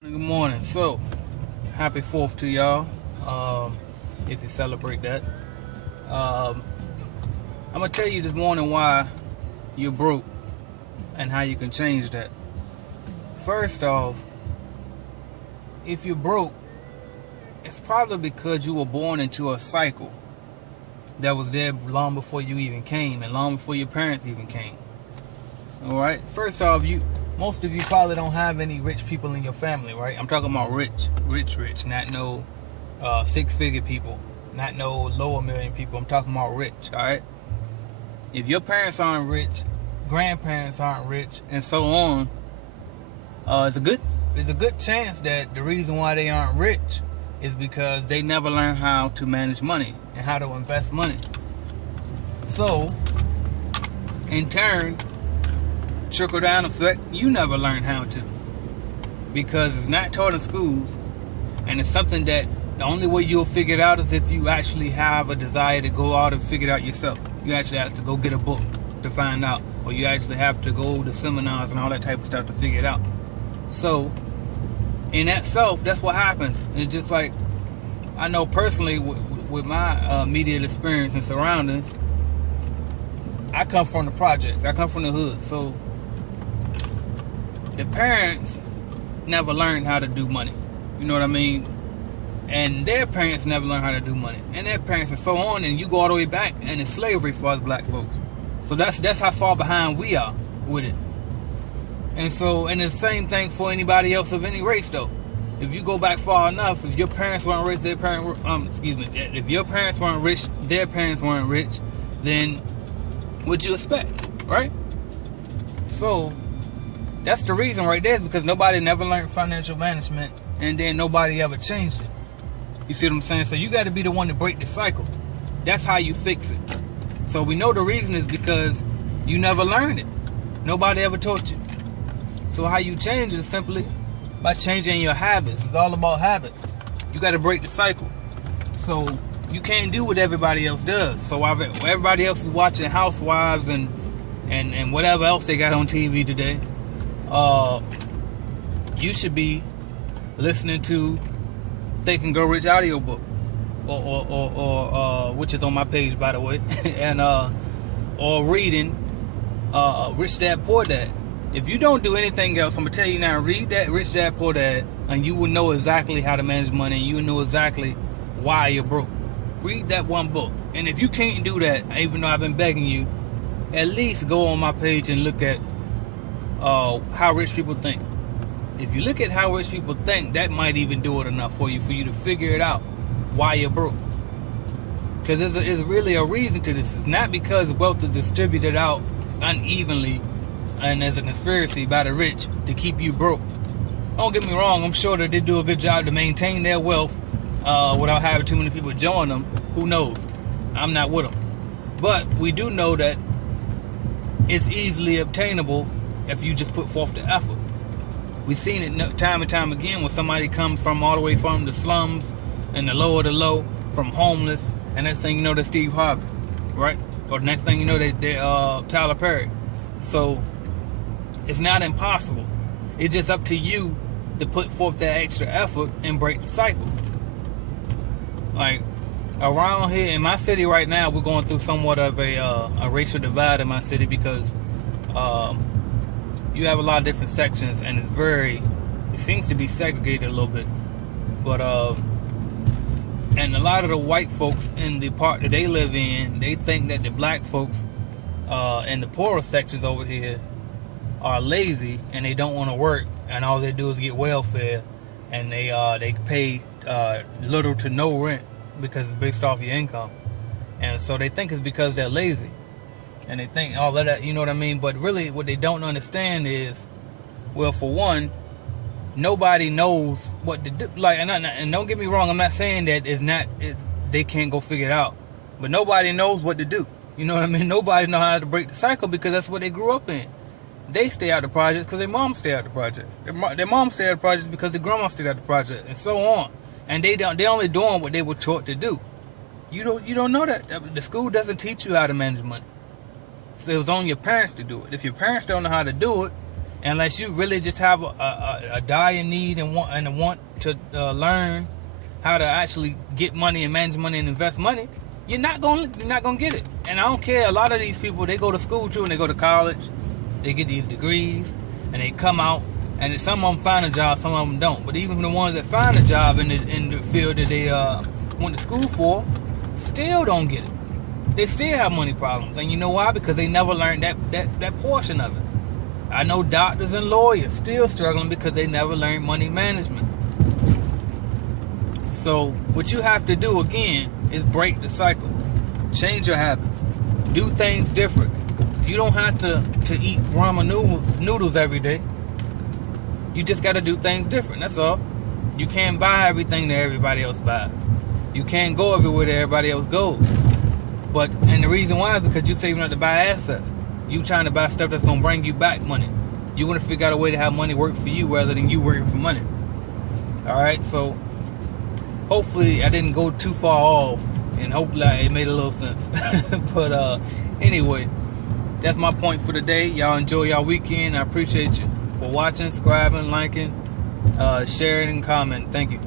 Good morning. So, happy 4th to y'all. If you celebrate that. I'm going to tell you this morning why you're broke and how you can change that. First off, if you're broke, it's probably because you were born into a cycle that was there long before you even came and long before your parents even came. Alright? First off, most of you probably don't have any rich people in your family, right? I'm talking about rich, not no six-figure people, not no lower million people. I'm talking about rich, all right? If your parents aren't rich, grandparents aren't rich, and so on, it's a good chance that the reason why they aren't rich is because they never learned how to manage money and how to invest money. So, in turn, trickle down effect, you never learned how to, because it's not taught in schools, and it's something that the only way you'll figure it out is if you actually have a desire to go out and figure it out yourself. You actually have to go get a book to find out, or you actually have to go to seminars and all that type of stuff to figure it out. So in that self, that's what happens. It's just like, I know personally with my immediate experience and surroundings, I come from the projects, I come from the hood. So the parents never learned how to do money. You know what I mean? And their parents never learned how to do money. And their parents and so on, and you go all the way back, and it's slavery for us black folks. So that's how far behind we are with it. And so, and it's the same thing for anybody else of any race though. If you go back far enough, if your parents weren't rich, if your parents weren't rich, their parents weren't rich, then what'd you expect, right? So that's the reason right there, because nobody never learned financial management, and then nobody ever changed it. You see what I'm saying? So you got to be the one to break the cycle. That's how you fix it. So we know the reason is because you never learned it. Nobody ever taught you. So how you change it is simply by changing your habits. It's all about habits. You got to break the cycle. So you can't do what everybody else does. So while everybody else is watching Housewives and whatever else they got on TV today, you should be listening to Think and Grow Rich audiobook, or which is on my page, by the way, and or reading Rich Dad Poor Dad. If you don't do anything else, I'm gonna tell you now, read that Rich Dad Poor Dad, and you will know exactly how to manage money, and you will know exactly why you're broke. Read that one book, and if you can't do that, even though I've been begging you, at least go on my page and look at how rich people think. If you look at how rich people think, that might even do it enough for you to figure it out why you're broke. Because there's really a reason to this. It's not because wealth is distributed out unevenly and there's a conspiracy by the rich to keep you broke. Don't get me wrong, I'm sure that they do a good job to maintain their wealth without having too many people join them. Who knows? I'm not with them. But we do know that it's easily obtainable if you just put forth the effort. We've seen it time and time again when somebody comes from all the way from the slums and the lower the low, from homeless, and next thing you know, they're Steve Harvey, right? Or the next thing you know, they're Tyler Perry. So it's not impossible. It's just up to you to put forth that extra effort and break the cycle. Like around here in my city right now, we're going through somewhat of a racial divide in my city because you have a lot of different sections, and it seems to be segregated a little bit. But and a lot of the white folks in the part that they live in, they think that the black folks in the poorer sections over here are lazy and they don't want to work, and all they do is get welfare, and they pay little to no rent because it's based off your income, and so they think it's because they're lazy. And they think all of that, you know what I mean? But really, what they don't understand is, well, for one, nobody knows what to do. Like, and don't get me wrong, I'm not saying that they can't go figure it out. But nobody knows what to do. You know what I mean? Nobody knows how to break the cycle because that's what they grew up in. They stay out the projects because their mom stay out the projects. Their mom stay out the projects because their grandma stayed out the project, and so on. And they're only doing what they were taught to do. You don't know that. The school doesn't teach you how to manage money. So it was on your parents to do it. If your parents don't know how to do it, unless you really just have a dire need and a want to learn how to actually get money and manage money and invest money, you're not gonna get it. And I don't care. A lot of these people, they go to school too, and they go to college, they get these degrees, and they come out, and some of them find a job, some of them don't. But even the ones that find a job in the field that they went to school for, still don't get it. They still have money problems, and you know why? Because they never learned that portion of it. I know doctors and lawyers still struggling because they never learned money management. So what you have to do again is break the cycle, change your habits, do things different. You don't have to eat ramen noodles every day. You just got to do things different. That's all. You can't buy everything that everybody else buys. You can't go everywhere that everybody else goes. And the reason why is because you're saving up to buy assets. You trying to buy stuff that's going to bring you back money. You want to figure out a way to have money work for you rather than you working for money. Alright, so hopefully I didn't go too far off, and hopefully it made a little sense. But anyway, that's my point for today. Y'all enjoy y'all weekend. I appreciate you for watching, subscribing, liking, sharing, and commenting. Thank you.